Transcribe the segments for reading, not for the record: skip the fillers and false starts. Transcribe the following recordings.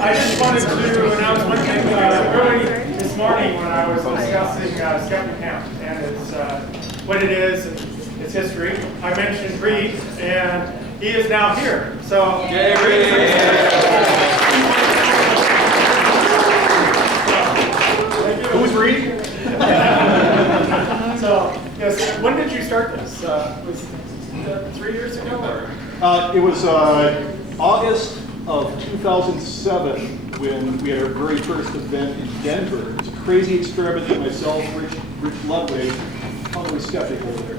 I just wanted to announce one thing. Early this morning when I was discussing Skeptic Camp and its, what it is and its history, I mentioned Reed, and he is now here. So, yay, Reed! Who's Reed? So, yes, when did you start this? Was it 3 years ago? Or? It was August of 2007 when we had our very first event in Denver. It was a crazy experiment that myself, Rich Ludwig, totally skeptic over there,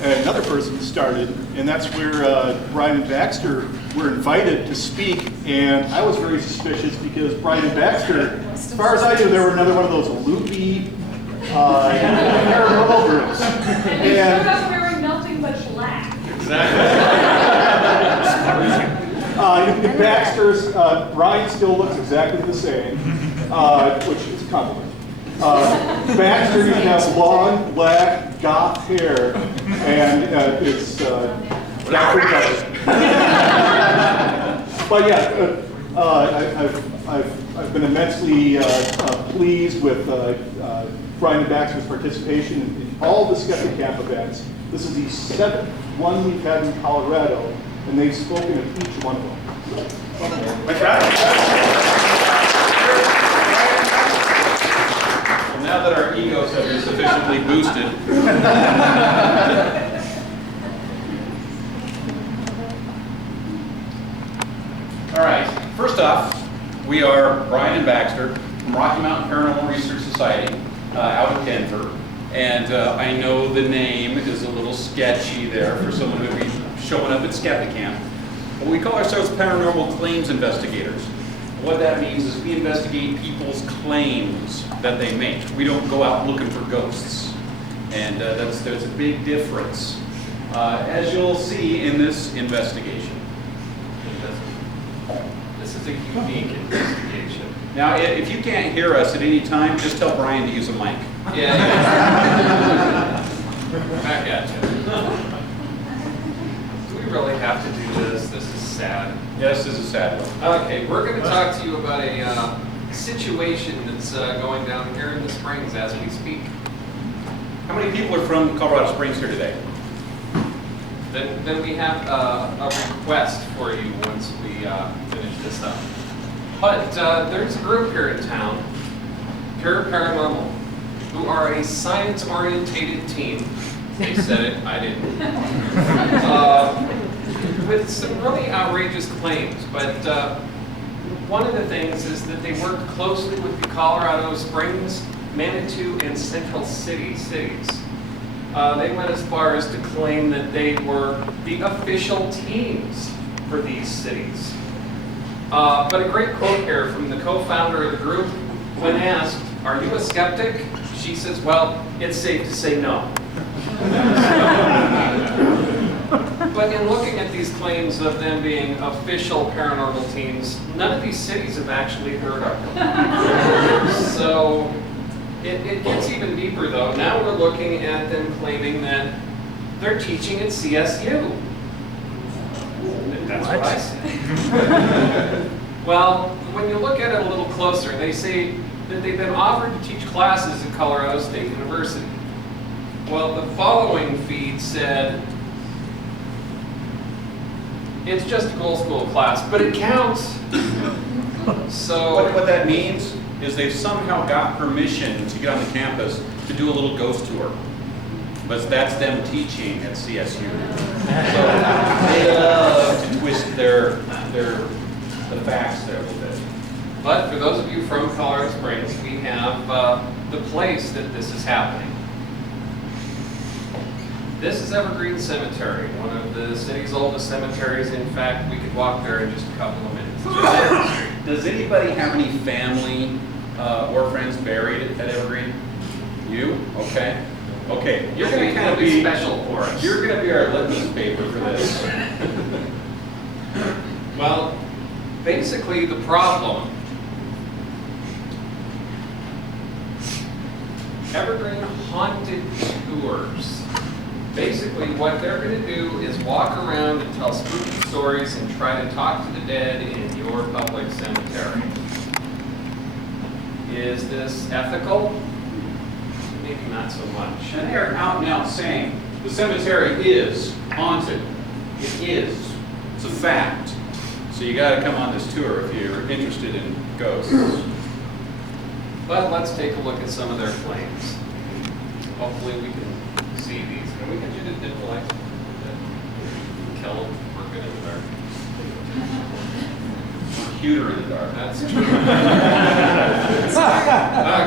and another person started, and that's where Bryan Baxter were invited to speak, and I was very suspicious because Bryan Baxter, as far as I knew, they were another one of those loopy paranormal groups. And they showed up wearing nothing but black. The Baxters, Ryan still looks exactly the same, which is a compliment. Baxter, you have long, black, goth hair, and it's dark. But yeah, I've been immensely pleased with Bryan Baxter's participation in all the Skeptic Camp events. This is the 7th one we've had in Colorado, and they've spoken at each one of them. With that, Well, now that our egos have been sufficiently boosted, all right. First off, we are Bryan and Baxter from Rocky Mountain Paranormal Research Society out of Denver. And I know the name is a little sketchy there for someone who would be showing up at Skeptic Camp. But we call ourselves paranormal claims investigators. What that means is we investigate people's claims that they make. We don't go out looking for ghosts. And there's a big difference, as you'll see in this investigation. This is a unique investigation. Now, if you can't hear us at any time, just tell Bryan to use a mic. Yeah. Back at you. Do we really have to do this? This is sad. Yes, this is a sad one. Okay, we're going to talk to you about a situation that's going down here in the Springs as we speak. How many people are from Colorado Springs here today? Then we have a request for you once we finish this up. But there's a group here in town, P.U.R.E. Paranormal, who are a science-orientated team. They said it, I didn't. With some really outrageous claims, but one of the things is that they worked closely with the Colorado Springs, Manitou, and Central City cities. They went as far as to claim that they were the official teams for these cities. But a great quote here from the co-founder of the group. When asked, "Are you a skeptic?" she says, "Well, it's safe to say no." But in looking at these claims of them being official paranormal teams, none of these cities have actually heard of them. So it gets even deeper though. Now we're looking at them claiming that they're teaching at CSU. That's what I say. Well, when you look at it a little closer, they say that they've been offered to teach classes at Colorado State University. Well, the following feed said, it's just a gold school class, but it counts. So What that means is they've somehow got permission to get on the campus to do a little ghost tour. But that's them teaching at CSU. So they love to twist the facts there a little bit. But for those of you from Colorado Springs, we have the place that this is happening. This is Evergreen Cemetery, one of the city's oldest cemeteries. In fact, we could walk there in just a couple of minutes. Does anybody have any family or friends buried at Evergreen? You? Okay. Okay. You're going to kind of be special for us. You're going to be our litmus paper for this. Well, basically the problem, Evergreen haunted tours. Basically what they're going to do is walk around and tell spooky stories and try to talk to the dead in your public cemetery. Is this ethical? Maybe not so much. And they're out and out saying the cemetery is haunted. It is. It's a fact. So you got to come on this tour if you're interested in ghosts. But let's take a look at some of their planes. Hopefully we can see these. Can we get you to dim the lights? Kill them. We're good in the dark. Cuter in the dark. That's true.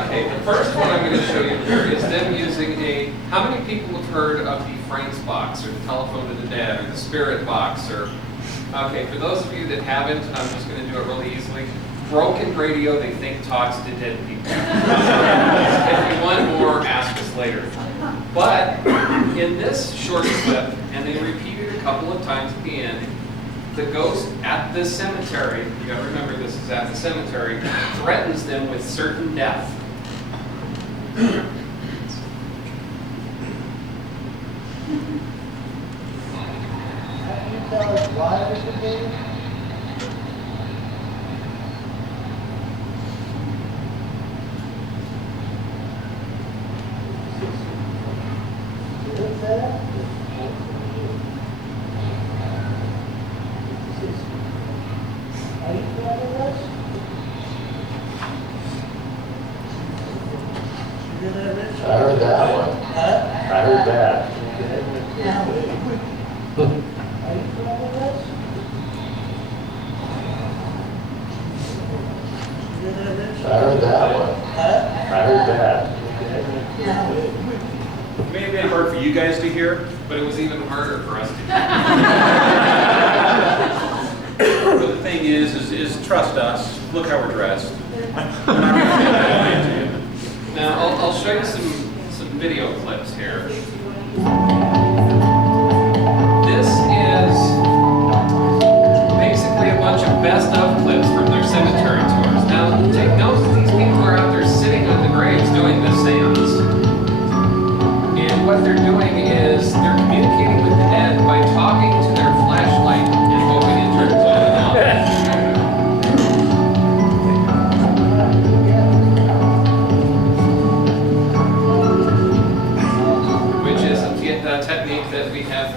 Okay, the first one I'm going to show you here is them using a. How many people have heard of the Frank's box, or the telephone to the dead, or the spirit box, or? Okay, for those of you that haven't, I'm just going to do it really easily. Broken radio, they think talks to dead people. If you want more, ask us later. But in this short clip, and they repeat it a couple of times at the end, the ghost at the cemetery, you gotta remember this is at the cemetery, threatens them with certain death. Can you tell us why this is being? Is it that? Are you telling us? You hear that, Rich? I heard that one. Huh? I heard that. Now, are you telling us? You hear that, Rich? I heard that one. Huh? I heard that. Now, It may have been hard for you guys to hear. But it was even harder for us to But the thing is trust us. Look how we're dressed. We're not going to lie to you. Now, I'll show you some video clips here. This is basically a bunch of best of clips from their cemetery tours. Now, take note that these people are out there sitting on the graves doing this seance. And what they're doing is they're communicating with the dead by talking to their flashlight and hoping it turns on and off. Which is a technique that we have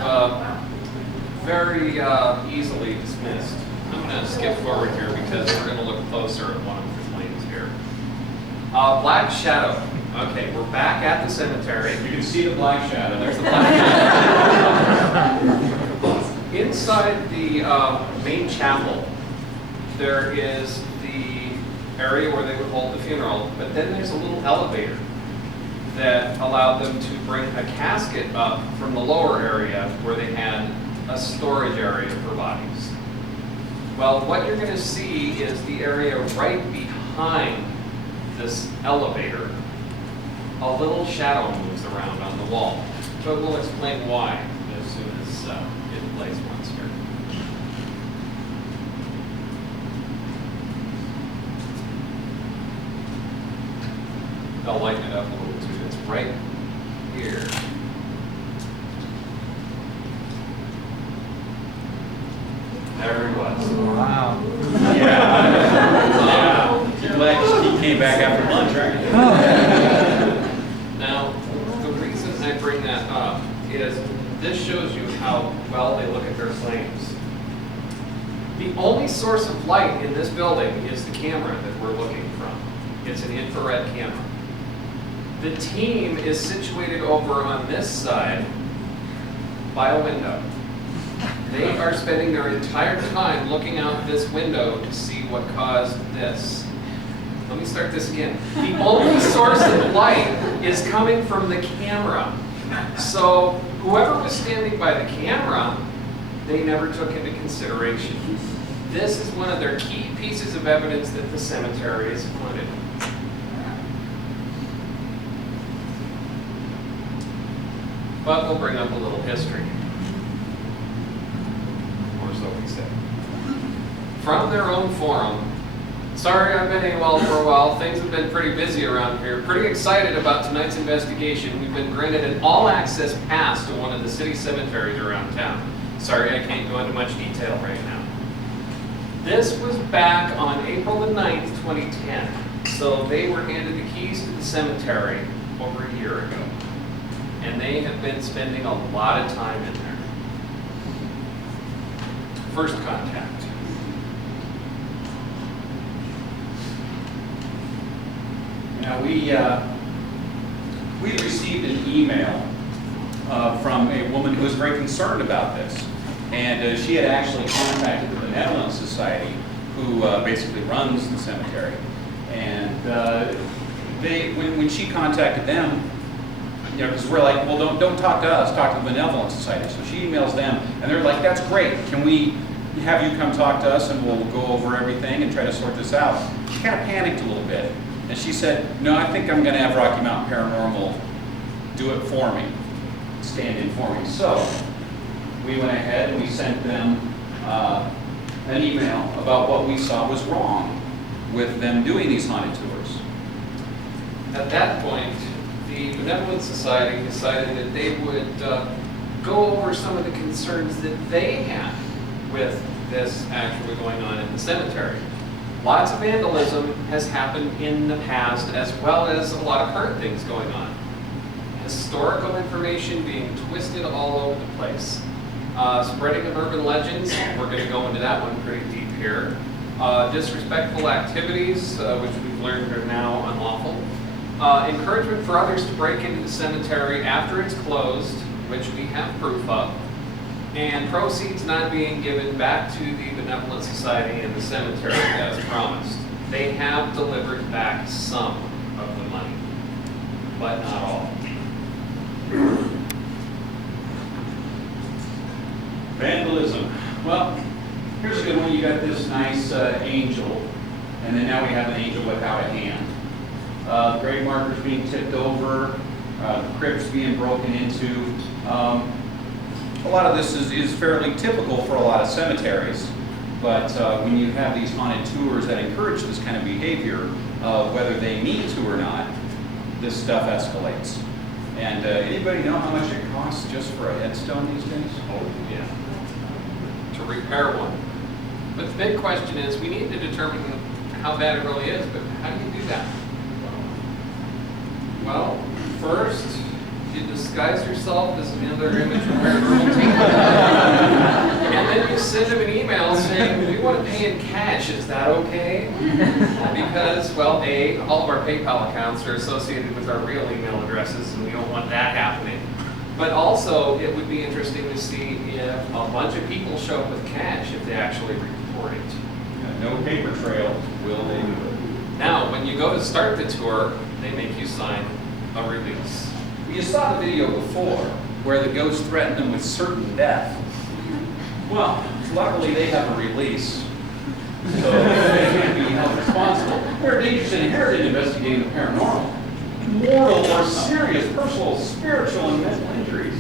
very easily dismissed. I'm going to skip forward here because we're going to look closer at one of the planes here. Black shadow. Okay, we're back at the cemetery. You can see the black shadow. There's the black shadow. Inside the main chapel, there is the area where they would hold the funeral, but then there's a little elevator that allowed them to bring a casket up from the lower area where they had a storage area for bodies. Well, what you're going to see is the area right behind this elevator. A little shadow moves around on the wall, but we'll explain why as soon as it plays once here. I'll lighten it up a little too. It's right here. There he was. Wow. Yeah. You're glad he came back after lunch, aren't you? Now, the reason I bring that up is this shows you how well they look at their claims. The only source of light in this building is the camera that we're looking from. It's an infrared camera. The team is situated over on this side by a window. They are spending their entire time looking out this window to see what caused this. Let me start this again. The only source of light is coming from the camera. So whoever was standing by the camera, they never took into consideration. This is one of their key pieces of evidence that the cemetery is haunted. But we'll bring up a little history. Or so we say. From their own forum, sorry I've been AWOL for a while. Things have been pretty busy around here. Pretty excited about tonight's investigation. We've been granted an all-access pass to one of the city cemeteries around town. Sorry I can't go into much detail right now. This was back on April the 9th, 2010. So they were handed the keys to the cemetery over a year ago. And they have been spending a lot of time in there. First contact. Now, we received an email from a woman who was very concerned about this. And she had actually contacted the Benevolent Society, who basically runs the cemetery. And when she contacted them, you know, because we're like, well, don't talk to us, talk to the Benevolent Society. So she emails them, and they're like, that's great. Can we have you come talk to us, and we'll go over everything and try to sort this out? She kind of panicked a little bit. And she said, no, I think I'm going to have Rocky Mountain Paranormal do it for me, stand in for me. So we went ahead and we sent them an email about what we saw was wrong with them doing these haunted tours. At that point, the Benevolent Society decided that they would go over some of the concerns that they had with this actually going on in the cemetery. Lots of vandalism has happened in the past, as well as a lot of current things going on. Historical information being twisted all over the place. Spreading of urban legends, we're going to go into that one pretty deep here. Disrespectful activities, which we've learned are now unlawful. Encouragement for others to break into the cemetery after it's closed, which we have proof of. And proceeds not being given back to the Benevolent Society and the cemetery as promised. They have delivered back some of the money, but not all. Vandalism. Well, here's a good one. You got this nice angel, and then now we have an angel without a hand. The grave markers being tipped over, crypts being broken into. A lot of this is fairly typical for a lot of cemeteries, but when you have these haunted tours that encourage this kind of behavior, whether they mean to or not, this stuff escalates. And anybody know how much it costs just for a headstone these days? Oh, yeah. To repair one. But the big question is, we need to determine how bad it really is, but how do you do that? Well, first, you disguise yourself as another image from Paranormal team. And then you send them an email saying, we want to pay in cash, is that okay? Because, well, A, all of our PayPal accounts are associated with our real email addresses, and we don't want that happening. But also, it would be interesting to see if a bunch of people show up with cash if they actually report it. No paper trail, will they do it? Now, when you go to start the tour, they make you sign a release. You saw the video before where the ghost threatened them with certain death. Well, luckily they have a release, so they can't be held responsible. They're dangerous and inherited investigating the paranormal. Mortal or serious personal, spiritual, and mental injuries.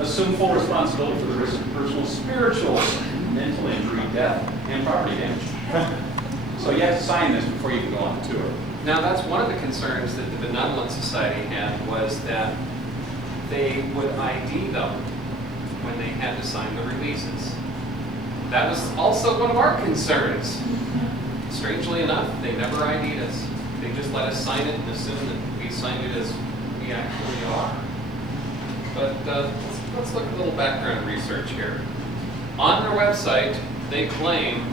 Assume full responsibility for the risk of personal, spiritual, mental injury, death, and property damage. So you have to sign this before you can go on the tour. Now, that's one of the concerns that the Benevolent Society had, was that they would ID them when they had to sign the releases. That was also one of our concerns. Strangely enough, they never ID'd us. They just let us sign it and assume that we signed it as we actually are. But let's look at a little background research here. On their website, they claim,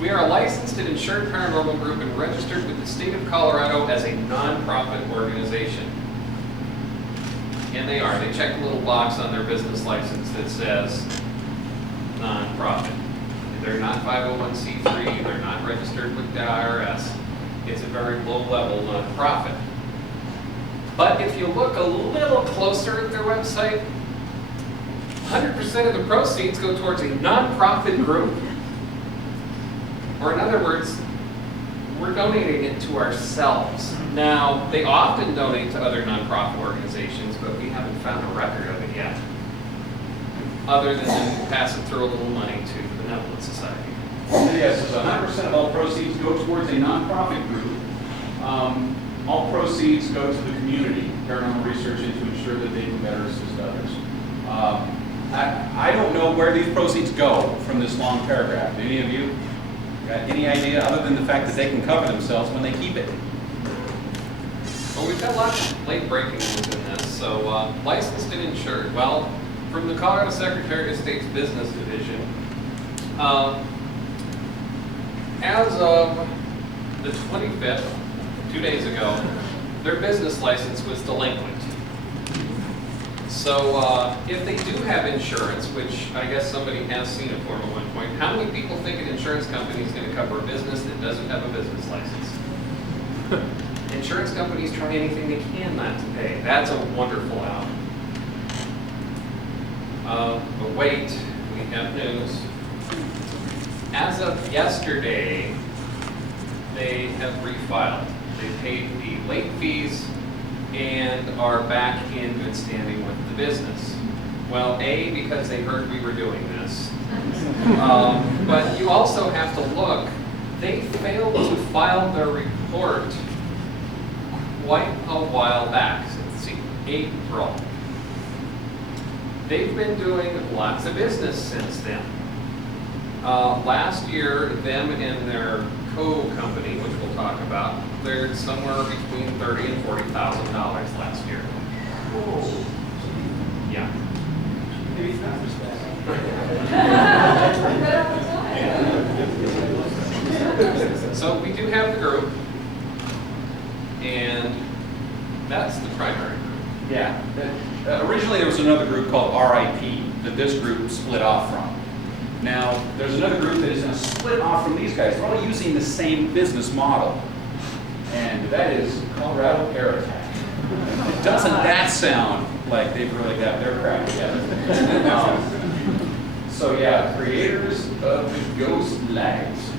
we are a licensed and insured paranormal group and registered with the state of Colorado as a nonprofit organization. And they are. They check a little box on their business license that says nonprofit. They're not 501c3, they're not registered with the IRS. It's a very low-level nonprofit. But if you look a little closer at their website, 100% of the proceeds go towards a nonprofit group. Or in other words, we're donating it to ourselves. Now, they often donate to other nonprofit organizations, but we haven't found a record of it yet, other than pass it through a little money to the Benevolent Society. Yes, so 100% of all proceeds go towards a nonprofit group. All proceeds go to the community, paranormal research, and to ensure that they can better assist others. I don't know where these proceeds go from this long paragraph. Any of you? Got any idea, other than the fact that they can cover themselves when they keep it? Well, we've got lots of late breaking news in this. So, licensed and insured. Well, from the Colorado Secretary of State's Business Division, as of the 25th, 2 days ago, their business license was delinquent. So if they do have insurance, which I guess somebody has seen it for at one point, how many people think an insurance company is going to cover a business that doesn't have a business license? Insurance companies try anything they can not to pay. That's a wonderful out. But wait, we have news. As of yesterday, they have refiled. They paid the late fees and are back in good standing with the business. Well, A, because they heard we were doing this. But you also have to look, they failed to file their report quite a while back. So let's see, April. They've been doing lots of business since then. Last year, them and their co-company, which we'll talk about, cleared somewhere between $30,000 and $40,000 last year. Yeah. Maybe it's not just that. So we do have the group, and that's the primary group. Yeah. Originally, there was another group called RIP that this group split off from. Now, there's another group that is going to split off from these guys. They're all using the same business model, and that is Colorado Parattack. Doesn't that sound like they've really got their crap together? So yeah, creators of the Ghost Lags.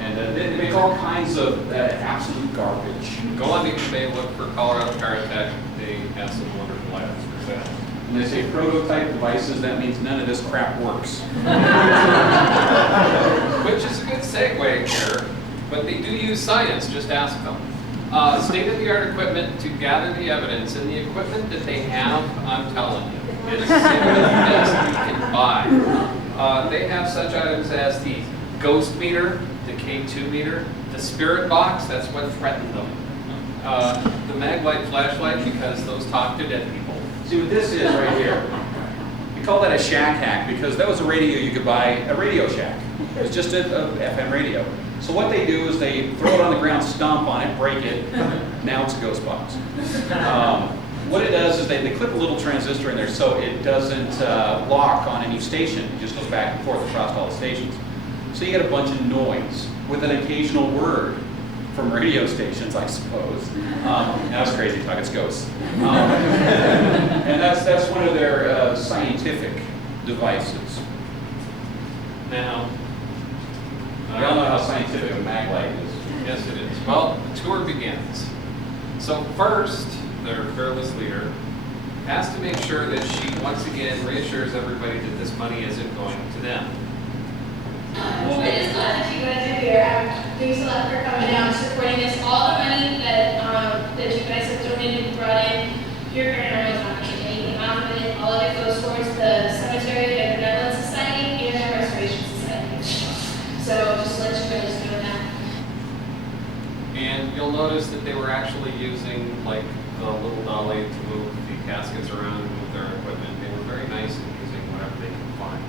And they make all kinds of absolute garbage. Go on to eBay, look for Colorado Parattack. They have some wonderful items for sale. When they say prototype devices, that means none of this crap works. Which is a good segue here, but they do use science, just ask them. State-of-the-art equipment to gather the evidence, and the equipment that they have, I'm telling you, is some of the best you can buy. They have such items as the ghost meter, the K2 meter, the spirit box, that's what threatened them. The Maglite flashlight, because those talk to dead people. See what this is right here? We call that a shack hack because that was a radio you could buy, a Radio Shack. It was just a FM radio. So what they do is they throw it on the ground, stomp on it, break it. Now it's a ghost box. What it does is they clip a little transistor in there so it doesn't lock on any station. It just goes back and forth across all the stations. So you get a bunch of noise with an occasional word from radio stations, I suppose. That was crazy talk, it's ghosts. And that's one of their scientific devices. Now, We all know how scientific a Maglite is. yes it is. Well, the tour begins. So first, their fearless leader has to make sure that she once again reassures everybody that this money isn't going to them. Well, we're just glad that you guys are here. Thanks a lot for coming out and supporting us. All the money that you guys have donated and brought in, P.U.R.E. Paranormal is not making anything off of it. All of it goes towards the cemetery, the Benevolent Society, and the Restoration Society. So just let you guys know that. And you'll notice that they were actually using like the little dolly to move the caskets around and move their equipment. They were very nice in using whatever they could find.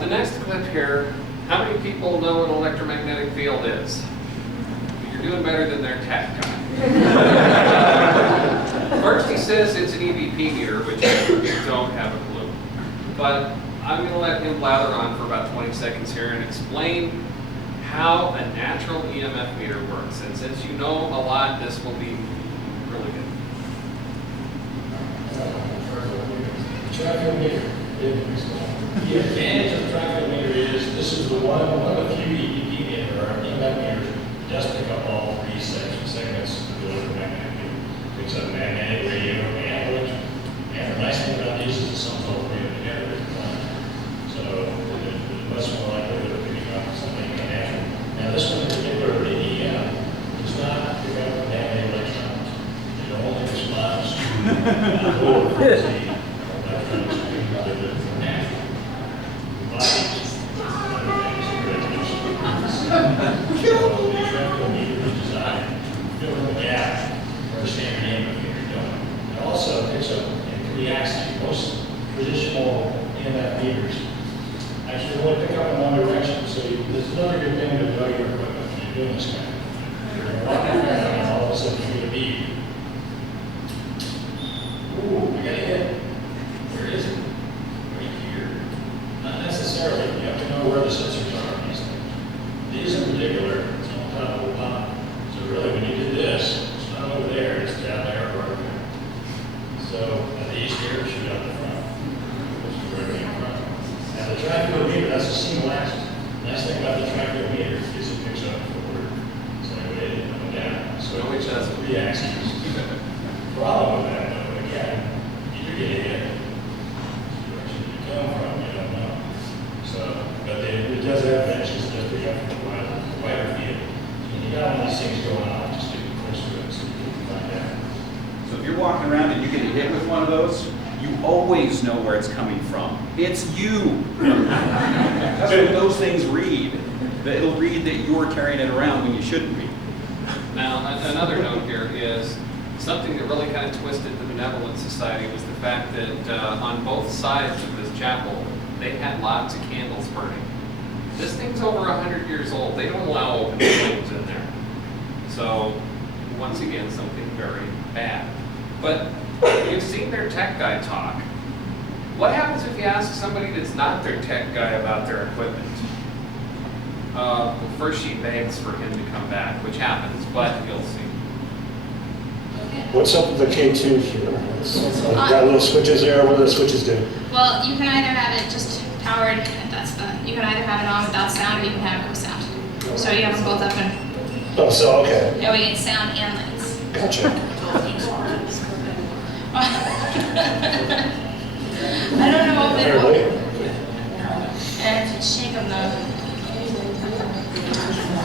The next clip here, how many people know what an electromagnetic field is? You're doing better than their tech guy. First he says it's an EVP meter, which I don't have a clue. But I'm going to let him blather on for about 20 seconds here and explain how a natural EMF meter works. And since you know a lot, this will be really good. Traffic meter. The advantage of the traffic meter is this is the one of the few EVP meters or EMF meters that does pick up all three segments of the electromagnetic field. Picks up magnetic, radio, and electric. And the nice thing about these is the sums all three together. So there's much more likelihood of picking up something natural. Now this one in particular, the EM, does not pick up magnetic electrons. It only responds to low frequency electrons that are natural. Bodies, other things, So the traffic meter is designed to fill in the gap where the standard EMF meter don't. It also picks up in 3 axes. Most traditional EMF meters actually only pick up in one direction. So there's another good thing to know your equipment when you're doing this kind of thing. You're walking around and all of a sudden you get a beep. Ooh, I got a hit. Where is it? Right here. Not necessarily. You have to know where the sensors are on these things. These in particular, it's on top of the pump. So really, when you do this, it's not over there, it's down there or over there. So these here shoot out the front. Which is where they're in front. And the trichometer, that's a single axis. Nice thing about the trichometer is it picks up forward. So it up and down. So Which has 3 axes. Problem with that, though, again, you're getting hit. Where should you come from? You don't know. So, but it does have benches, it does pick up from a wider field. And you got all these things going on, just get close to it so you can find out. So if you're walking around and you get hit with one of those, you always know where it's coming from. It's you. That's what those things read. It'll read that you're carrying it around when you shouldn't be. Now, another note here is something that really kind of twisted the Benevolent Society was the fact that on both sides of this chapel, they had lots of candles burning. This thing's over 100 years old. They don't allow open flames in there. So, once again, something very bad. But you've seen their tech guy talk. What happens if you ask somebody that's not their tech guy about their equipment? Well, first she begs for him to come back, which happens, but you'll see. What's up with the K2 here? Got little switches there. What do the switches do? Well, you can either have it just powered, you can either have it on without sound or you can have it with sound. So you have them both up and, Oh, so okay. yeah, we get sound and lights. Gotcha. I don't know if they Apparently. And if you shake them though.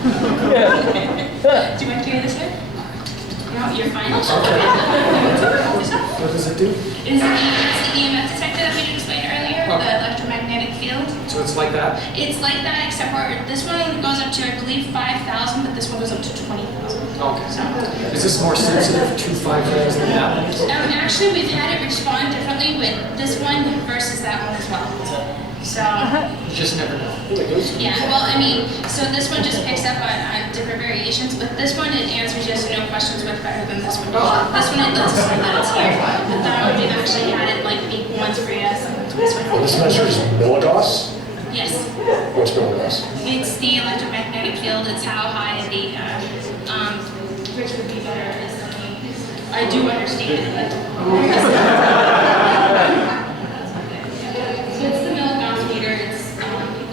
Do you want to do this here? No, you're fine. What does it do? It's the EMF detector that we explained earlier, the electromagnetic field. So it's like that? It's like that, except for this one goes up to, I believe, 5,000, but this one goes up to 20,000. Okay. So, Is this more sensitive to 5,000 than that? actually, we've had it respond differently with this one versus that one as well. So, You just never know. yeah, well, I mean, so this one just picks up on different variations, but this one, it answers yes or no questions much better than this one. This one, it lets us know that it's here. But that one, we've actually had it like beep once for yes and twice for Well, no. this measures milligauss? Yes. What's milligauss? It's the electromagnetic field. It's how high the, which would be better is, I do understand, but. So it's the milligauss meter.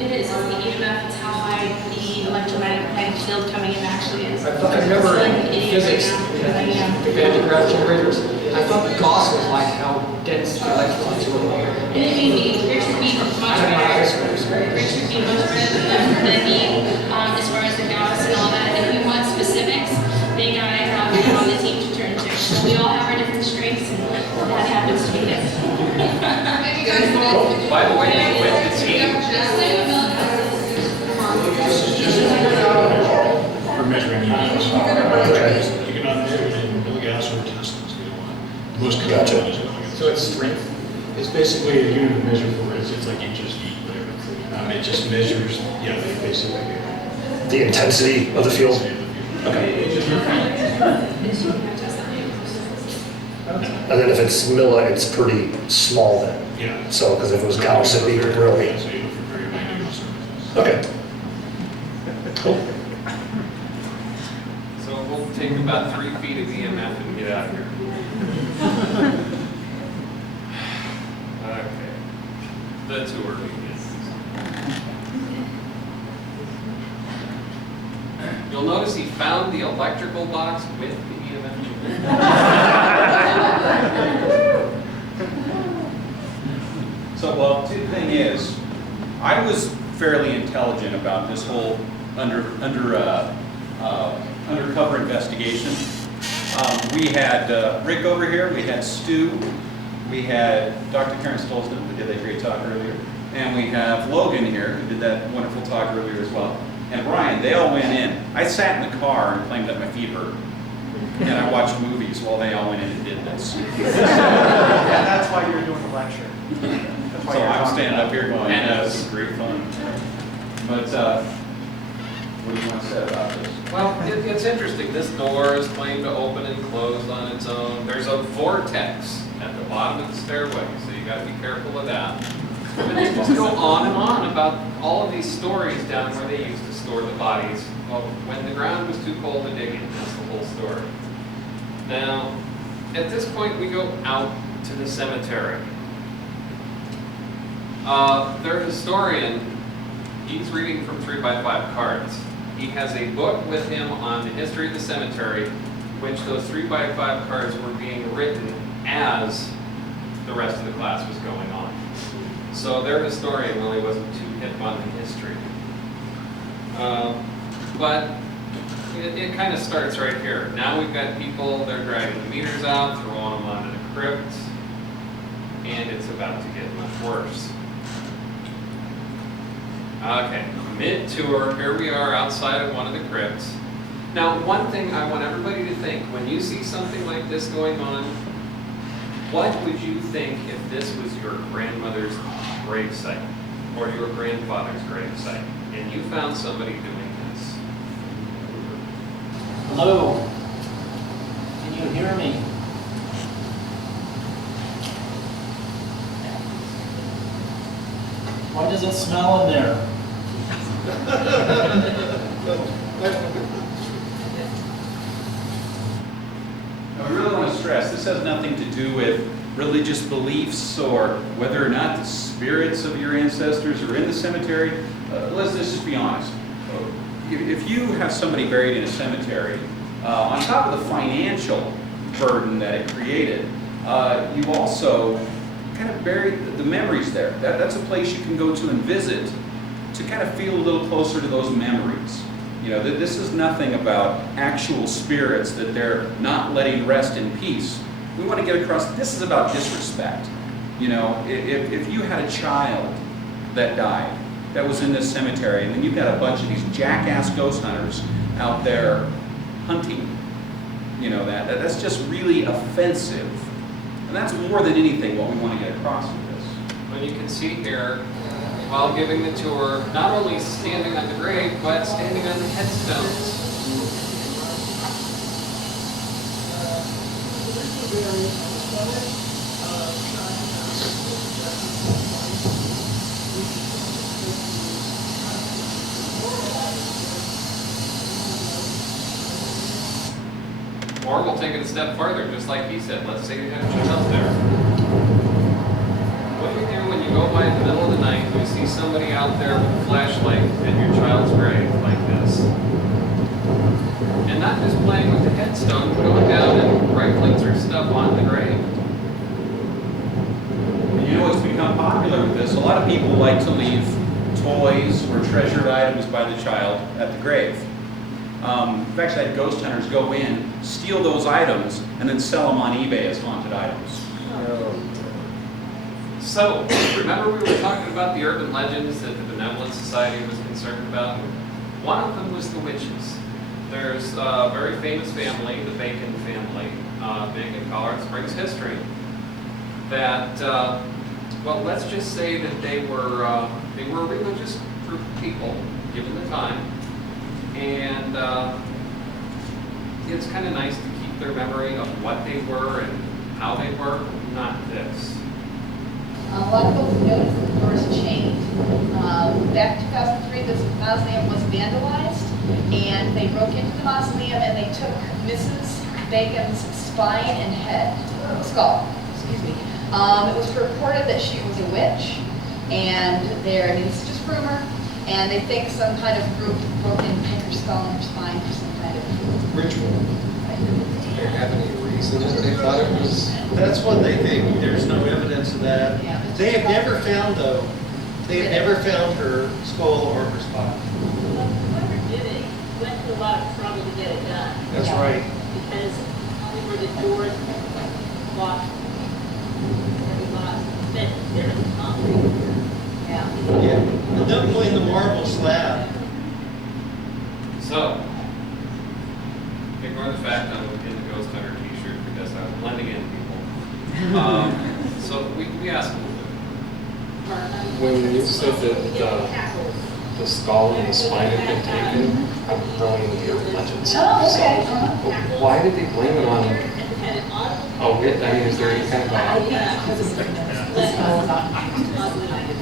It is the EMF. It's how high the electromagnetic field coming in actually is. I remember I'm in an idiot physics, right now, because I am. big anti-gravity generators, I thought the Gauss was like how dense the electrons were. And it may be, Richard B. much better. Richard B. much better than me, as far as the Gauss and all that. If you want specifics, they got I have on the team to turn to. So we all have our different strengths, and that happens to be this. By the way, with the team, For measuring EMFs. You cannot measure it in milligauss or teslas. Most Gotcha. So it's strength? It's basically a unit of measure for it. It's like inches, feet, whatever. It just measures, yeah, basically. The intensity of the field? And then if it's milli, it's pretty small then. Yeah. So, because if it was Gauss, it'd be really. So you look for very minute surfaces. Okay. Cool. so we'll take about 3 feet of EMF and get out of here. Okay. The tour begins. You'll notice he found the electrical box with the EMF. So, well, the thing is, I was fairly intelligent about this whole undercover investigation. We had Rick over here, we had Stu, we had Dr. Karen Stolzman, who did that great talk earlier, and we have Logan here, who did that wonderful talk earlier as well. and Bryan, they all went in. I sat in the car and claimed that my feet hurt. And I watched movies while they all went in and did this. And that's why you're doing the lecture. That's why So you're I'm talking standing about up here going, And yeah, this is great fun. But what do you want to say about this? Well, it's interesting. This door is claimed to open and close on its own. There's a vortex at the bottom of the stairway, so you got to be careful of that. But they just go on and on about all of these stories down where they used to store the bodies. Well, when the ground was too cold to dig in, that's the whole story. Now, at this point, we go out to the cemetery. Their historian, he's reading from 3x5 cards. He has a book with him on the history of the cemetery, which those 3x5 cards were being written as the rest of the class was going on. So their historian really wasn't too hip on the history. But it kind of starts right here. Now we've got people, they're dragging the meters out, throwing them onto the crypt, and it's about to get much worse. Okay, mid-tour, here we are outside of one of the crypts. Now, one thing I want everybody to think, when you see something like this going on, what would you think if this was your grandmother's gravesite or your grandfather's gravesite, and you found somebody doing this? Hello? Can you hear me? Why does it smell in there? I really want to stress, this has nothing to do with religious beliefs or whether or not the spirits of your ancestors are in the cemetery. Let's just be honest. If you have somebody buried in a cemetery, on top of the financial burden that it created, you also kind of bury the memories there. That's a place you can go to and visit to kind of feel a little closer to those memories. You know, this is nothing about actual spirits that they're not letting rest in peace. We want to get across, this is about disrespect. You know, if you had a child that died, that was in this cemetery, and then you've got a bunch of these jackass ghost hunters out there hunting, you know, that's just really offensive. And that's more than anything what we want to get across with this. Well, you can see here, while giving the tour, not only standing on the grave, but standing on the headstones. Or we'll take it a step further, just like he said. Let's say you have a child there. What do you do when you go by in the middle of the night and you see somebody out there with a flashlight at your child's grave like this? And not just playing with the headstone, but going down and rifling through stuff on the grave. And you know what's become popular with this? A lot of people like to leave toys or treasured items by the child at the grave. We've actually had ghost hunters go in, steal those items, and then sell them on eBay as haunted items. So, remember we were talking about the urban legends that the Benevolent Society was concerned about? One of them was the witches. There's a very famous family, the Bacon family, big in Colorado Springs history, that, well, let's just say that they were a religious group of people, given the time, and it's kind of nice to keep their memory of what they were and how they were, not this. A lot of folks noticed that the doors changed. Back in 2003, this mausoleum was vandalized, and they broke into the mausoleum and they took Mrs. Bacon's spine and skull. Excuse me. It was reported that she was a witch, and this is just rumor, and they think some kind of group broke in, picked her skull and her spine for some kind of Ritual. Right. There have any reason that they thought it was? That's what they think. There's no evidence of that. Yeah. They have never found, though, they have never found her skull or her spine. Whoever did it went to a lot of trouble to get it done. That's Yeah. right. Because we were the doors locked, very locked. But there was concrete. Yeah. Yeah. The double in the marble slab So, ignore the fact I'm in the Ghost Hunter t-shirt because I'm blending in people. So we asked a little bit. When you said that the skull and the spine had been taken, I'm throwing the urban legends. Oh, okay. So, why did they blame it on a wit? I mean, is there any kind of I think because of the skull was often used as some kind of,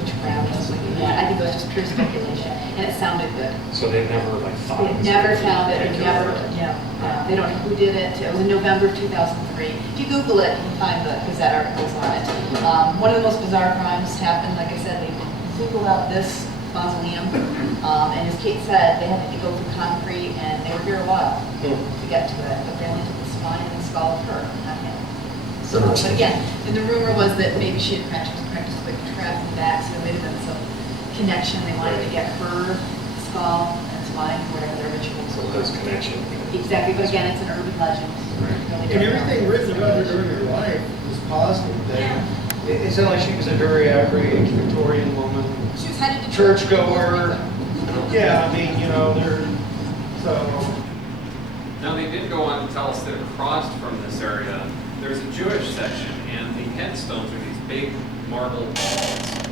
witchcraft or something like that. I think it was just pure speculation, and it sounded good. So they never thought. They never found it, they never, they don't know who did it. It was in November of 2003. If you Google it, you can find the Gazette articles on it. One of the most bizarre crimes happened, like I said, they singled out this mausoleum, and as Kate said, they had to go through concrete, and they were here a while to get to it, but they only took the spine and the skull of her, not him. So, but again, and the rumor was that maybe she had practiced witchcraft in the back, so there may have been some connection. They wanted to get her skull and spine, whatever their rituals So were. there's connection. Exactly, but again, it's an urban legend. Really And don't know. everything written about her during her life was positive. It sounded like she was a very average Victorian woman. She was headed to Churchgoer. Yeah, I mean, they're, so. Now, they did go on to tell us that across from this area, there's a Jewish section, and the headstones are these big marble balls.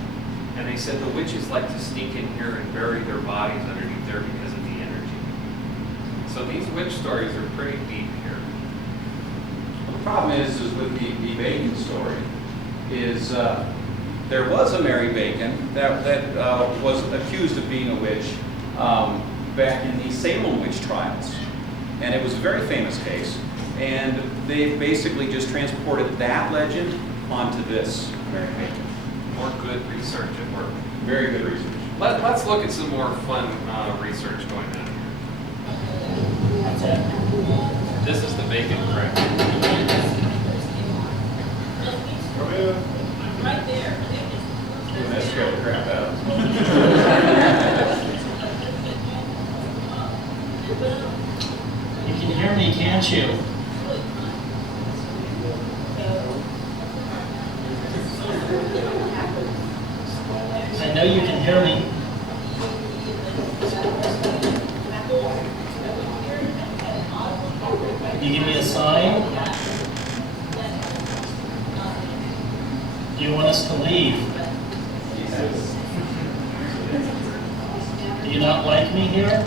And they said the witches like to sneak in here and bury their bodies underneath there because of the energy. So these witch stories are pretty deep here. Well, the problem is with the Bacon story, is there was a Mary Bacon that was accused of being a witch back in the Salem witch trials. And it was a very famous case. And they basically just transported that legend onto this Mary Bacon. More good research at work. Very good research. Let's look at some more fun research going on here. This is the bacon crack. Right there. That scared the crap out. You can hear me, can't you? I know you can hear me. You give me a sign? Do you want us to leave? Do you not like me here?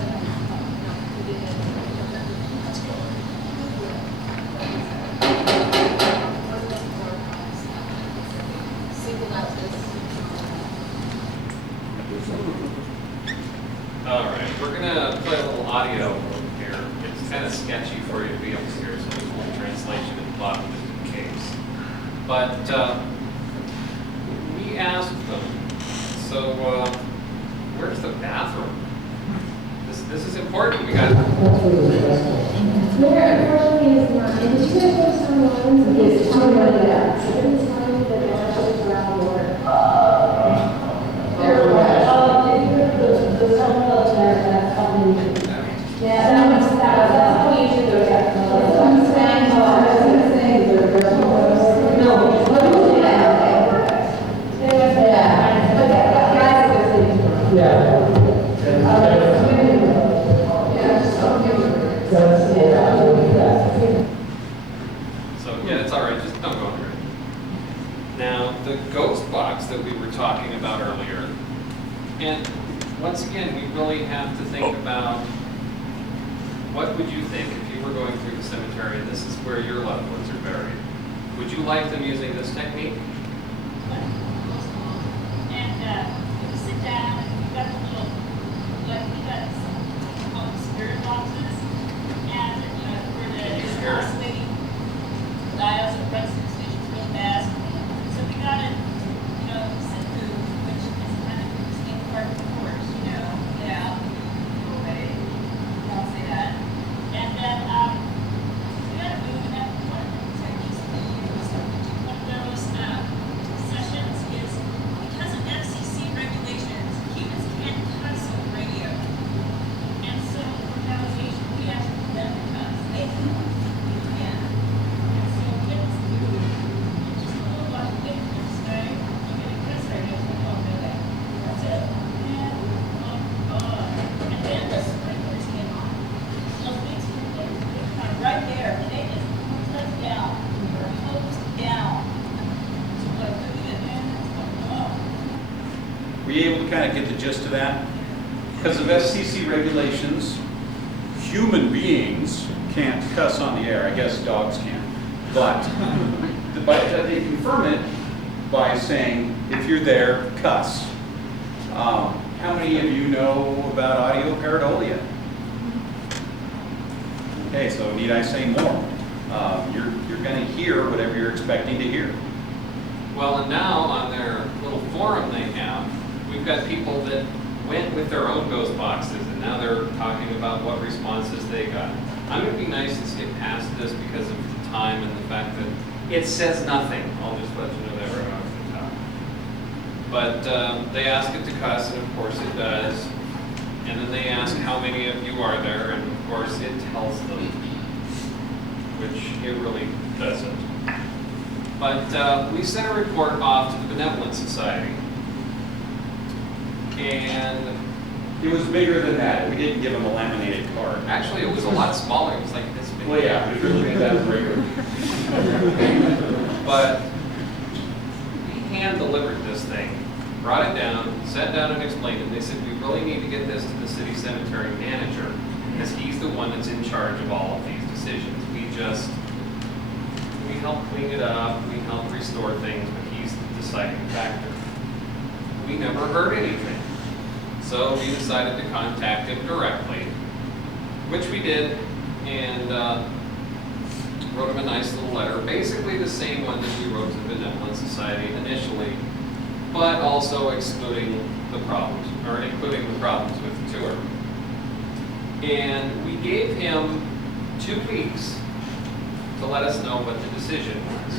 All right, we're gonna play a little audio here. It's kind of sketchy for you to be able to hear, so there's a little translation at the bottom just in case. But we asked them, so where's the bathroom? This is important. We got. There apparently is not. And did you guys know someone? Yes, tell me about that. Every time that they actually groundwater. There was. The self-filter that's coming. Yeah, that's how we usually go down. I'm saying, no, what do you do that? So yeah, it's all right. Just don't go under it. Now the ghost box that we were talking about earlier, and once again, we really have to think about what would you think if you were going through the cemetery and this is where your loved ones are buried? Would you like them using this technique? And you sit down and you've got the little, like we got some called spirit boxes, and for the oscillating dials and resonance stations real fast. So we got it, sit through, which is kind of the distinct part of the course, get out, go away, don't say that. And then we got to move, and then one of the techniques that we use, one of those sessions is because of FCC Were you able to kind of get the gist of that? Because of FCC regulations, human beings can't cuss on the air. I guess dogs can. But they confirm it by saying, if you're there, cuss. How many of you know about audio pareidolia? Okay, so need I say more? You're going to hear whatever you're expecting to hear. Well, and now on their little forum they have, we've got people that went with their own ghost boxes, and now they're talking about what responses they got. I'm going to be nice and skip past this because of the time and the fact that it says nothing. I'll just let you know that right off the top. But they ask it to cuss, and of course it does. And then they ask how many of you are there, and of course it tells them, which it really doesn't. But we sent a report off to the Benevolent Society. And it was bigger than that. We didn't give them a laminated card. Actually, it was a lot smaller. It was like this big. Well, yeah, if you're looking at that as regular. But we hand-delivered this thing, brought it down, sat down and explained it. They said, we really need to get this to the city cemetery manager because he's the one that's in charge of all of these decisions. We help clean it up, we help restore things, but he's the deciding factor. We never heard anything. So we decided to contact him directly, which we did, and wrote him a nice little letter, basically the same one that we wrote to the Benevolent Society initially, but also excluding the problems, or including the problems with the tour. And we gave him 2 weeks to let us know what the decision was.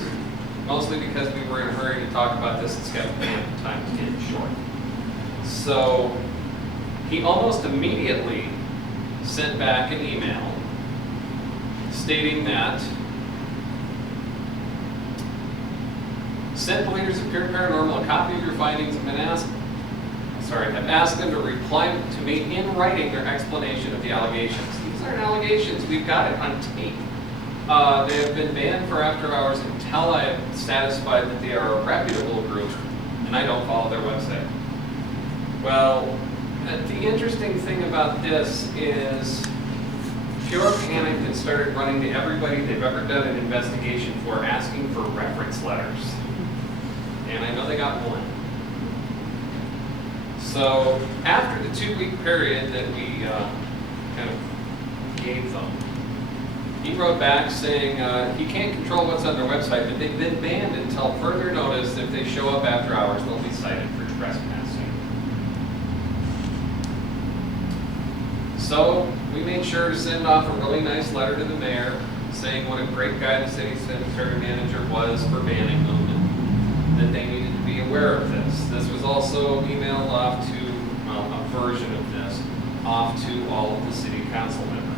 Mostly because we were in a hurry to talk about this at Skeptic at the time was getting short. So he almost immediately sent back an email stating that sent the leaders of P.U.R.E. Paranormal a copy of your findings and have asked them to reply to me in writing their explanation of the allegations. These aren't allegations, we've got it on tape. They have been banned for after hours until I am satisfied that they are a reputable group and I don't follow their website. Well, the interesting thing about this is P.U.R.E. panicked and started running to everybody they've ever done an investigation for asking for reference letters. And I know they got one. So after the 2-week period that we kind of gave them, he wrote back saying he can't control what's on their website, but they've been banned until further notice. If they show up after hours, they'll be cited for trespassing. So we made sure to send off a really nice letter to the mayor saying what a great guy the city cemetery manager was for banning them and that they needed to be aware of this. This was also emailed off to, a version of this, off to all of the city council members.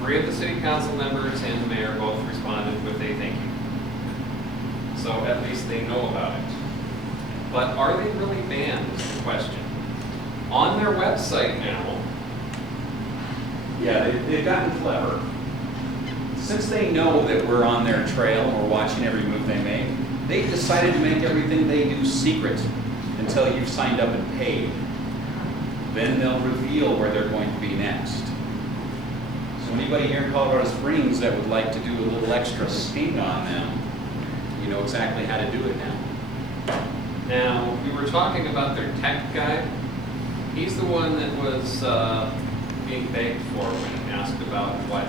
3 of the city council members and the mayor both responded with a thank you. So at least they know about it. But are they really banned is the question. On their website now. Yeah, they've gotten clever. Since they know that we're on their trail and we're watching every move they make, they've decided to make everything they do secret until you've signed up and paid. Then they'll reveal where they're going to be next. So anybody here in Colorado Springs that would like to do a little extra sting on them, you know exactly how to do it now. Now, we were talking about their tech guy. He's the one that was being begged for when asked about what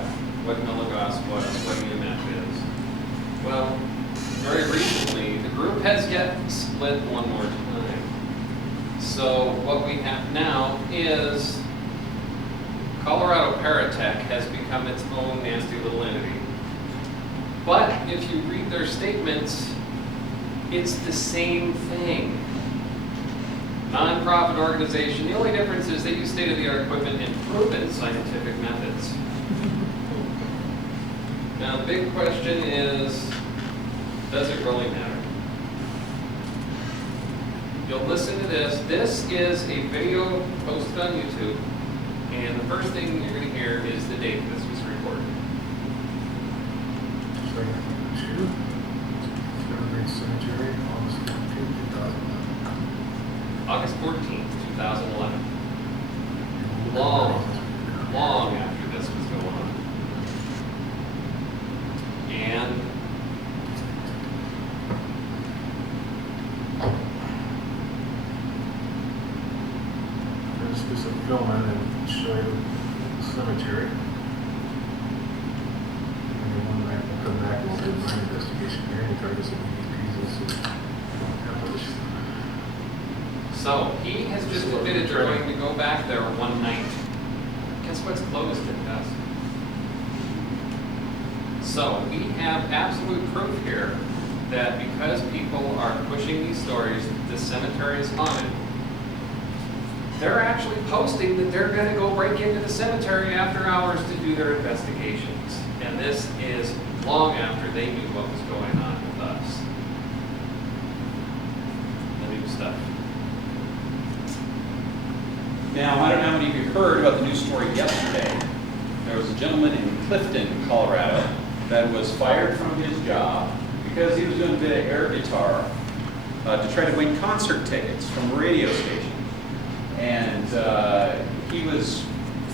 Milligos was, what EMF is. Well, very recently, the group has yet split one more time. So what we have now is Colorado Paratech has become its own nasty little entity. But if you read their statements, it's the same thing. Non-profit organization. The only difference is they use state-of-the-art equipment and proven scientific methods. Now the big question is, does it really matter? You'll listen to this. This is a video posted on YouTube, and the first thing you're going to hear is the date this was recorded. Cemetery, August 14th, 2009. August 14th, So he has just admitted they're going to go back there one night. Guess what's closed at dusk? So we have absolute proof here that because people are pushing these stories that this cemetery is haunted, they're actually posting that they're going to go break into the cemetery after hours to do their investigations. And this is long after they knew what was going on with us. The new stuff. Now, I don't know how many of you heard about the news story yesterday. There was a gentleman in Clifton, Colorado, that was fired from his job because he was doing a bit of air guitar to try to win concert tickets from a radio station. And he was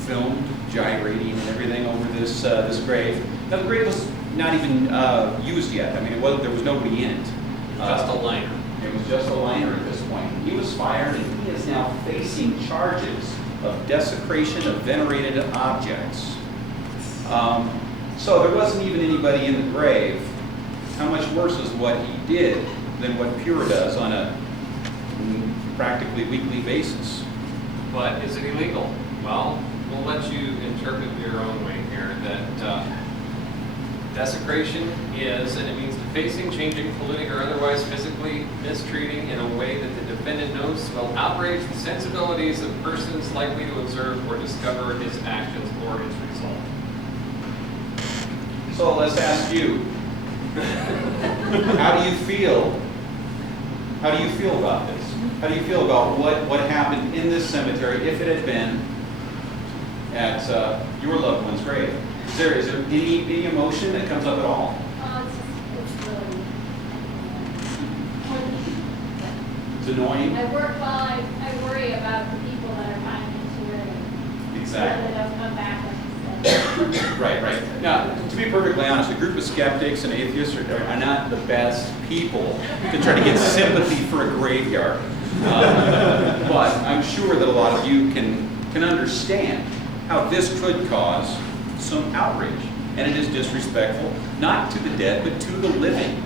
filmed gyrating and everything over this grave. Now, the grave was not even used yet. I mean, there was nobody in it. Just a liner. It was just a liner at this point. He was fired, and he is now facing charges of desecration of venerated objects. So there wasn't even anybody in the grave. How much worse is what he did than what P.U.R.E. does on a practically weekly basis? But is it illegal? Well, we'll let you interpret your own way here that desecration is, and it means defacing, changing, polluting, or otherwise physically mistreating in a way that the defendant knows will outrage the sensibilities of persons likely to observe or discover his actions or his result. So let's ask you, how do you feel? How do you feel about this? How do you feel about what happened in this cemetery if it had been at your loved one's grave? Is there any emotion that comes up at all? It's really. It's annoying? I worry about the people that are buying into it. Exactly. Whether they'll come back, like you said. Right. Now, to be perfectly honest, a group of skeptics and atheists are not the best people to try to get sympathy for a graveyard. But I'm sure that a lot of you can understand how this could cause some outrage. And it is disrespectful, not to the dead, but to the living.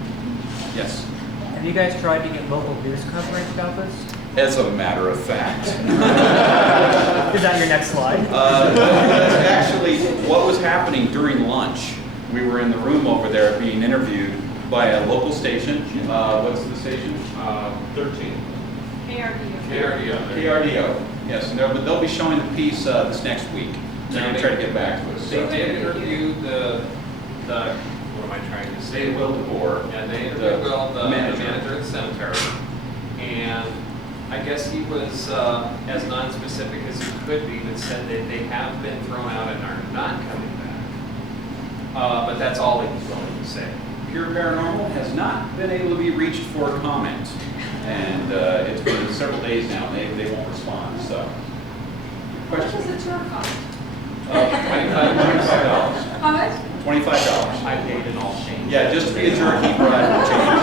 Yes? Have you guys tried to get local news coverage about this? As a matter of fact. Is that your next slide? That's actually what was happening during lunch. We were in the room over there being interviewed by a local station. What's the station? 13. KRDO. Yes, and they'll be showing the piece this next week. They're going to try to get back to us. They did interview the what am I trying to say? Will DeBoer. Yeah, they interviewed the manager of the cemetery. And I guess he was as non-specific as he could be, but said that they have been thrown out and are not coming back. But that's all he was willing to say. P.U.R.E. Paranormal has not been able to be reached for comment. And it's been several days now, and they won't respond. So, questions? What does the tour cost? $25. How much? $25. I paid in all change. Yeah, just to be a jerk, he brought change.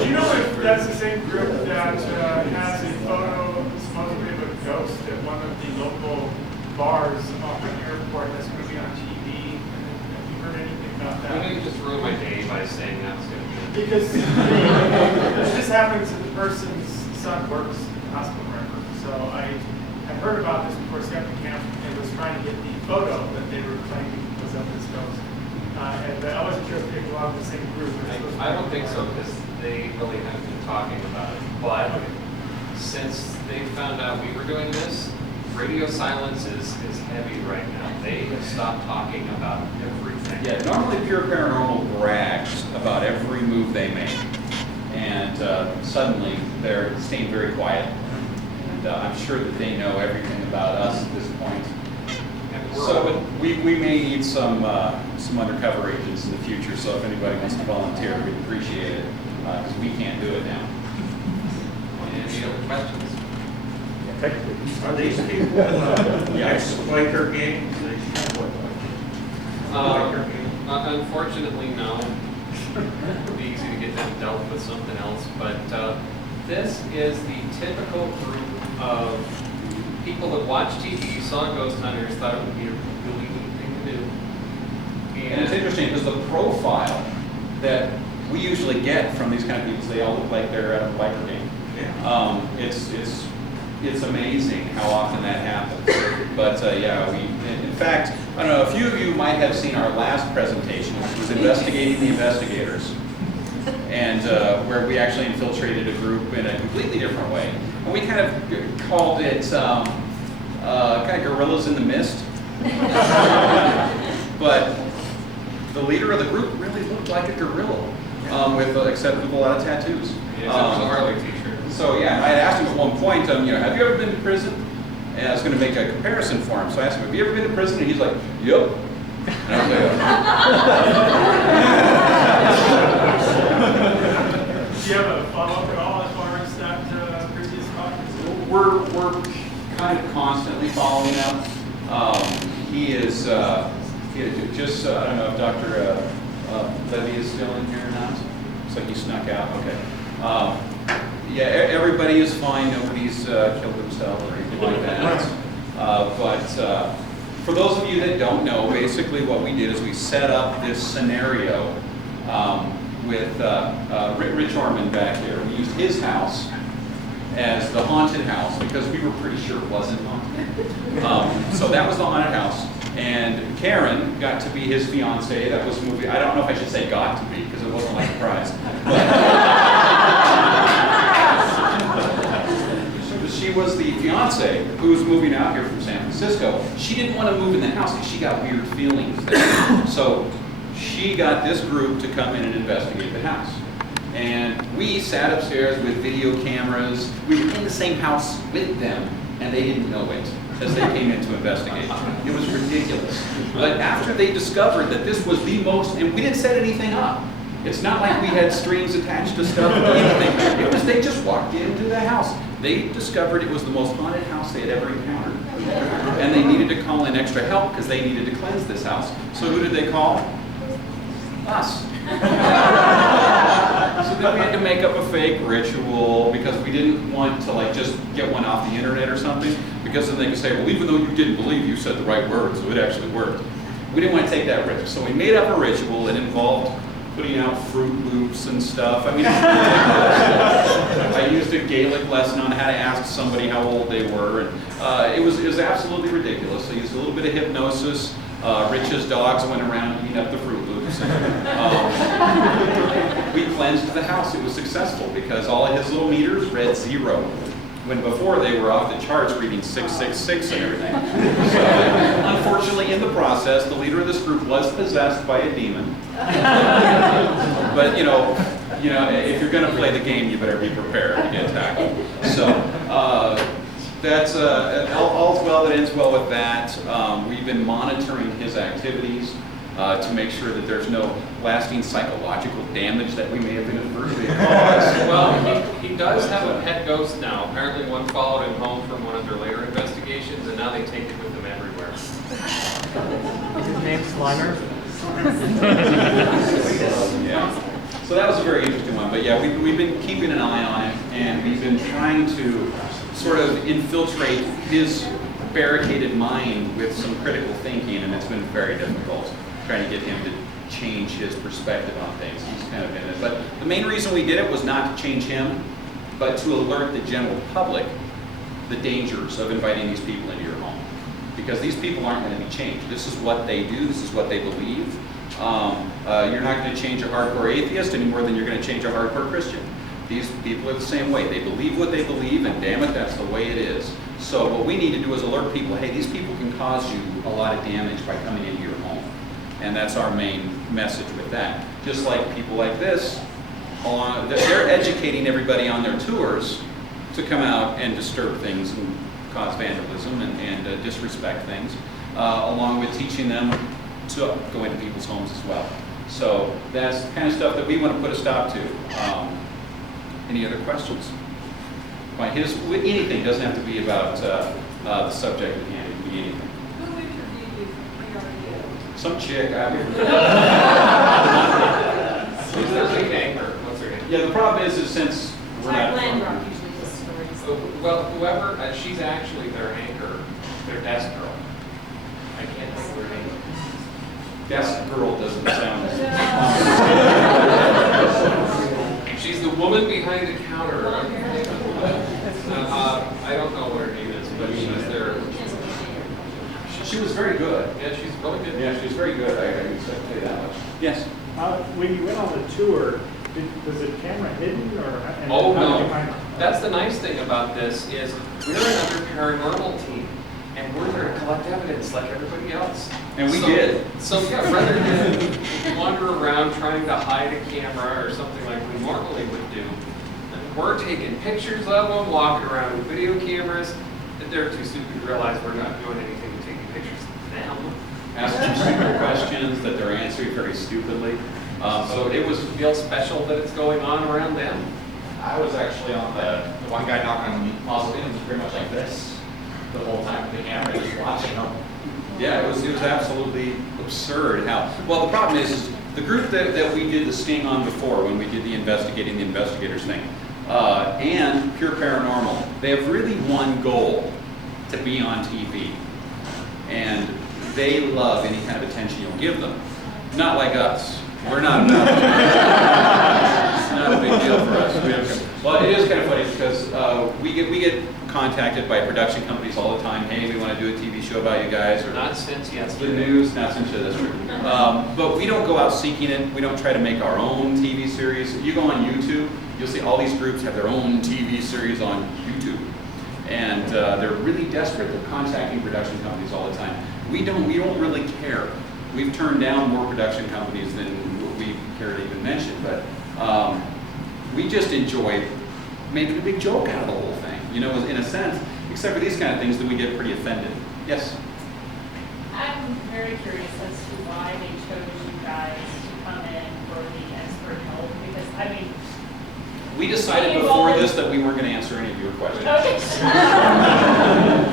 Do you know if that's the same group that has a photo supposedly of a ghost at one of the local bars off the airport that's going to be on TV? Have you heard anything about that? Why don't you just ruin my day by saying that's going to be? Because this happens to the person's son works in the hospital record. So I had heard about this before Skeptic Camp and was trying to get the photo that they were claiming was of this ghost. And I wasn't sure if they belonged to the same group. I don't think so, because they really haven't been talking about it. But since they found out we were doing this, radio silence is heavy right now. They have stopped talking about everything. Yeah, normally P.U.R.E. Paranormal brags about every move they make. And suddenly they're staying very quiet. And I'm sure that they know everything about us at this point. So we may need some undercover agents in the future, so if anybody wants to volunteer, we'd appreciate it, because we can't do it now. Any other questions? Are these people ex-Quaker gangs? Unfortunately, no. It would be easy to get them dealt with something else, but this is the typical group of people that watch TV, saw ghost hunters, thought it would be a really neat thing to do, And it's interesting because the profile that we usually get from these kind of people, they all look like they're at a biker game. It's amazing how often that happens. But yeah, in fact, I don't know, a few of you might have seen our last presentation, which was investigating the investigators, and where we actually infiltrated a group in a completely different way. And we kind of called it kind of gorillas in the mist. But the leader of the group really looked like a gorilla, except with a lot of tattoos. Yeah, it was a Harley t-shirt. So yeah, I had asked him at one point, have you ever been to prison? And I was going to make a comparison for him. So I asked him, have you ever been to prison? And he's like, yep. And I was Do you have a follow-up at all as far as that previous talk? We're kind of constantly following up. He is just, I don't know if Dr. Levy is still in here or not. Looks like he snuck out. Okay. Yeah, everybody is fine. Nobody's killed themselves or anything like that. But for those of you that don't know, basically what we did is we set up this scenario with Rich Orman back here. We used his house as the haunted house because we were pretty sure it wasn't haunted. So that was the haunted house. And Karen got to be his fiance. That was movie. I don't know if I should say got to be because it wasn't like a prize. She was the fiance who was moving out here from San Francisco. She didn't want to move in the house because she got weird feelings there. So she got this group to come in and investigate the house. And we sat upstairs with video cameras. We were in the same house with them, and they didn't know it as they came in to investigate. It was ridiculous. But after they discovered that this was the most, and we didn't set anything up. It's not like we had strings attached to stuff or anything. It was they just walked into the house. They discovered it was the most haunted house they had ever encountered. And they needed to call in extra help because they needed to cleanse this house. So who did they call? Us. So then we had to make up a fake ritual because we didn't want to just get one off the internet or something, because then they could say, well, even though you didn't believe, you said the right words, so it actually worked. We didn't want to take that risk. So we made up a ritual that involved putting out Fruit Loops and stuff. I mean, I used a Gaelic lesson on how to ask somebody how old they were. And, it was absolutely ridiculous. I used a little bit of hypnosis. Rich's dogs went around eating up the Fruit Loops. And, we cleansed the house. It was successful because all of his little meters read 0. When before they were off the charts reading 666 and everything. So, unfortunately, in the process, the leader of this group was possessed by a demon. But if you're going to play the game, you better be prepared to get tackled. So that's all's well that ends well with that. We've been monitoring his activities to make sure that there's no lasting psychological damage that we may have inadvertently caused. Well, he does have a pet ghost now. Apparently one followed him home from one of their later investigations, and now they take it with them everywhere. Is his name Slimer? Yeah. So that was a very interesting one. But yeah, we've been keeping an eye on it, and we've been trying to sort of infiltrate his barricaded mind with some critical thinking, and it's been very difficult trying to get him to change his perspective on things. He's kind of in it. But the main reason we did it was not to change him, but to alert the general public the dangers of inviting these people into your home. Because these people aren't going to be changed. This is what they do. This is what they believe. You're not going to change a hardcore atheist any more than you're going to change a hardcore Christian. These people are the same way. They believe what they believe, and damn it, that's the way it is. So what we need to do is alert people, hey, these people can cause you a lot of damage by coming into your home. And that's our main message with that. Just like people like this, they're educating everybody on their tours to come out and disturb things and cause vandalism and disrespect things, along with teaching them to go into people's homes as well. So that's the kind of stuff that we want to put a stop to. Any other questions? Anything doesn't have to be about the subject at hand. It can be anything. Who interviewed you for your review? Some chick. What's her name? Yeah, the problem is since we're not. Landmark usually does stories. Well, whoever, she's actually their anchor, their desk girl. I can't think of her name. Desk girl doesn't sound. She's the woman behind the counter. I don't know what her name is, but she's there. She was very good. Yeah, she's really good. Yeah, she was very good. I can tell you that much. Yes. When you went on the tour, was the camera hidden or? Oh no, that's the nice thing about this is we're another paranormal team, and we're there to collect evidence like everybody else. And we did. So yeah, rather than wander around trying to hide a camera or something like we normally would do, we're taking pictures of them, walking around with video cameras. They're too stupid to realize we're not doing anything to taking pictures of them. Asking stupid questions that they're answering very stupidly. So it was feel special that it's going on around them. I was actually on the one guy knocking on the mausoleum was pretty much like this the whole time with the camera, just watching them. Yeah, it was absolutely absurd how, well, the problem is the group that we did the sting on before when we did the investigating the investigators thing, and Pure Paranormal, they have really one goal, to be on TV. And they love any kind of attention you'll give them. Not like us. We're not about it. It's not a big deal for us. Well, it is kind of funny because we get contacted by production companies all the time. Hey, we want to do a TV show about you guys. Or not since yesterday. The news, not since yesterday. But we don't go out seeking it. We don't try to make our own TV series. If you go on YouTube, you'll see all these groups have their own TV series on YouTube. And they're really desperate. They're contacting production companies all the time. We don't really care. We've turned down more production companies than we care to even mention, but we just enjoy making a big joke out of the whole thing. You know, in a sense, except for these kind of things, then we get pretty offended. Yes? I'm very curious as to why they chose you guys to come in for the expert help, because, I mean... We decided before this that we weren't going to answer any of your questions. Okay.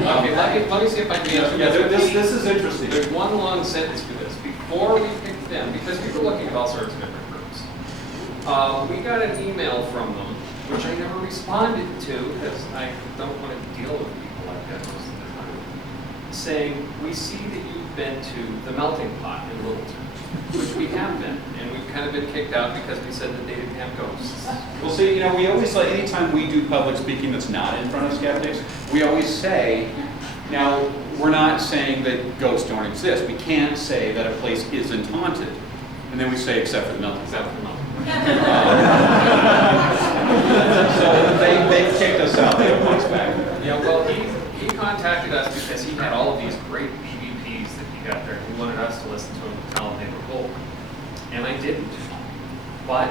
Okay, let me see if I can answer this. This is interesting. There's one long sentence for this. Before we picked them, because we were looking at all sorts of different groups, we got an email from them, which I never responded to because I don't want to deal with people like that most of the time, saying, we see that you've been to the Melting Pot in Littleton, which we have been, and we've kind of been kicked out because we said that they didn't have ghosts. Well, see, you know, we always, like, anytime we do public speaking that's not in front of skeptics, we always say, now, we're not saying that ghosts don't exist. We can't say that a place isn't haunted. And then we say, except for the Melting Pot. Except for the Melting So they've kicked us out. They have points back. Yeah, well, he contacted us because he had all of these great EVPs that he got there. He wanted us to listen to them and tell them they were cool. And I didn't. But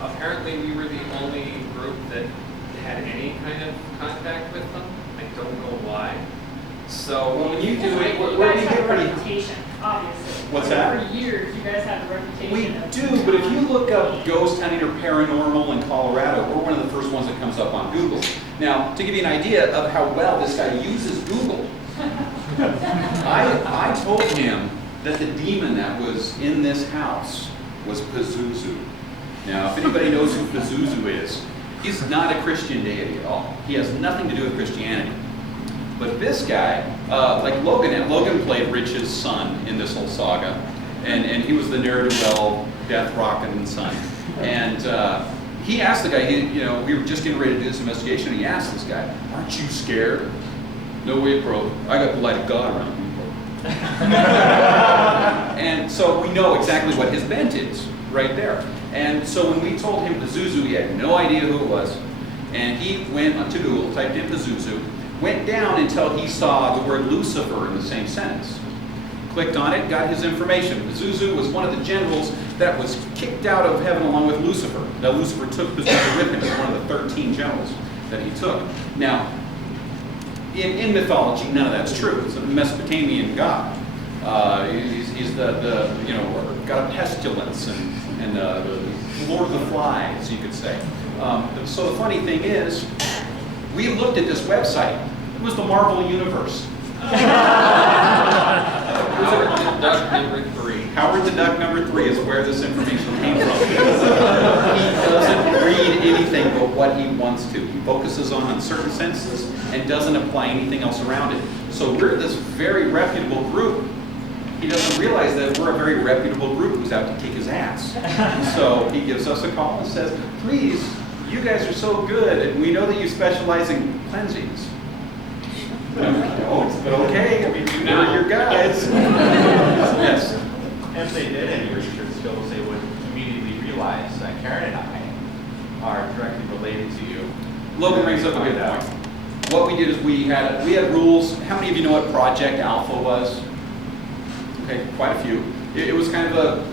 apparently we were the only group that had any kind of contact with them. I don't know why. So when you do it, you guys have a reputation, obviously. What's that? For years, you guys have a reputation. We do, but if you look up ghost hunting or paranormal in Colorado, we're one of the first ones that comes up on Google. Now, to give you an idea of how well this guy uses Google, I told him that the demon that was in this house was Pazuzu. Now, if anybody knows who Pazuzu is, he's not a Christian deity at all. He has nothing to do with Christianity. But this guy, like Logan played Rich's son in this whole saga, and he was the ne'er-do-well, death-rocking son. And he asked the guy, we were just getting ready to do this investigation, and he asked this guy, "Aren't you scared?" "No way, bro. I got the light of God around me, bro." And so we know exactly what his bent is right there. And so when we told him Pazuzu, he had no idea who it was. And he went to Google, typed in Pazuzu, went down until he saw the word Lucifer in the same sentence. Clicked on it, got his information. Pazuzu was one of the generals that was kicked out of heaven along with Lucifer. Now Lucifer took Pazuzu with him as one of the 13 generals that he took. Now, in mythology, none of that's true. It's a Mesopotamian god. He's got a pestilence and the Lord of the Flies, you could say. So the funny thing is, we looked at this website. It was the Marvel Universe. Howard the Duck number 3. Howard the Duck number 3 is where this information came from. He doesn't read anything but what he wants to. He focuses on certain senses and doesn't apply anything else around it. So we're this very reputable group he doesn't realize that we're a very reputable group who's out to kick his ass. So he gives us a call and says, please, you guys are so good, and we know that you specialize in cleansings. No, we don't, but okay, I mean, we're your guys. Yes. If they did any research skills, they would immediately realize that Karen and I are directly related to you. Logan brings up a good point. What we did is we had rules. How many of you know what Project Alpha was? Okay, quite a few. It was kind of a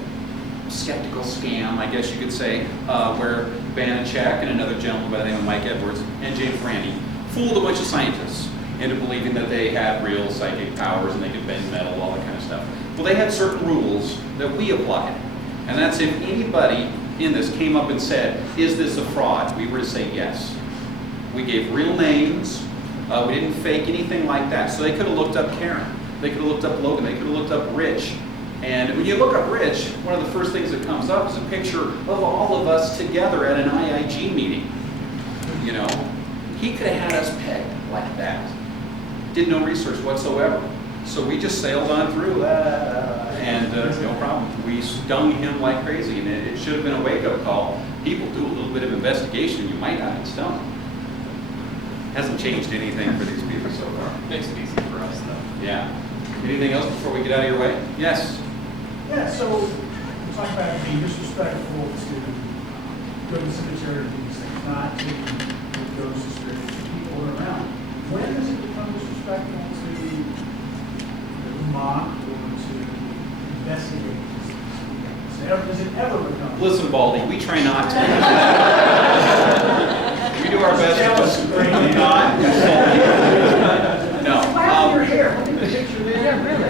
skeptical scam, I guess you could say, where Banachek and another gentleman by the name of Mike Edwards and James Randi fooled a bunch of scientists into believing that they had real psychic powers and they could bend metal, all that kind of stuff. Well, they had certain rules that we applied. And that's if anybody in this came up and said, is this a fraud? We were to say yes. We gave real names. We didn't fake anything like that. So they could have looked up Karen. They could have looked up Logan. They could have looked up Rich. And when you look up Rich, one of the first things that comes up is a picture of all of us together at an IIG meeting. You know, he could have had us pegged like that. Did no research whatsoever. So we just sailed on through, and no problem. We stung him like crazy, and it should have been a wake-up call. People do a little bit of investigation, you might not get stung. Hasn't changed anything for these people so far. Makes it easy for us, though. Yeah. Anything else before we get out of your way? Yes? Yeah, so we talk about being disrespectful to go to the cemetery and these things, not taking those spirits to people around. When does it become disrespectful to mock or to investigate these things? Does it ever become? Listen, Baldy, we try not to. We do our best to just not insult. No. Wow, your hair. Look at the picture there. Yeah, really.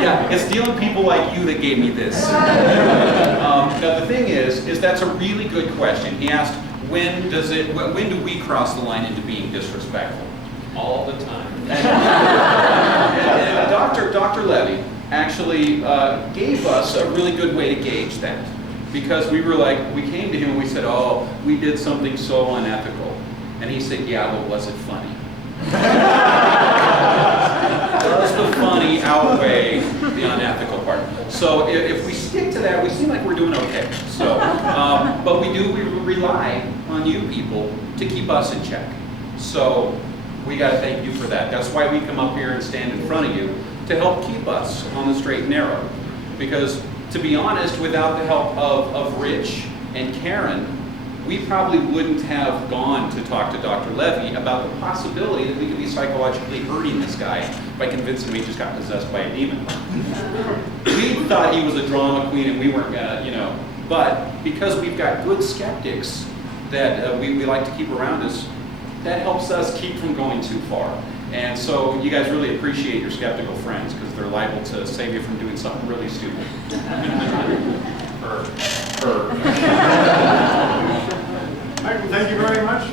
Yeah, it's dealing people like you that gave me this. Now the thing is that's a really good question. He asked, when do we cross the line into being disrespectful? All the time. And Dr. Levy actually gave us a really good way to gauge that. Because we came to him and we said, oh, we did something so unethical. And he said, yeah, but was it funny? Does the funny outweigh the unethical part? So if we stick to that, we seem like we're doing okay. So, but we rely on you people to keep us in check. So we got to thank you for that. That's why we come up here and stand in front of you to help keep us on the straight and narrow. Because to be honest, without the help of Rich and Karen, we probably wouldn't have gone to talk to Dr. Levy about the possibility that we could be psychologically hurting this guy by convincing him he just got possessed by a demon. We thought he was a drama queen and we weren't gonna, you know, but because we've got good skeptics that we like to keep around us, that helps us keep from going too far. And so you guys really appreciate your skeptical friends because they're liable to save you from doing something really stupid. All right, well, thank you very much.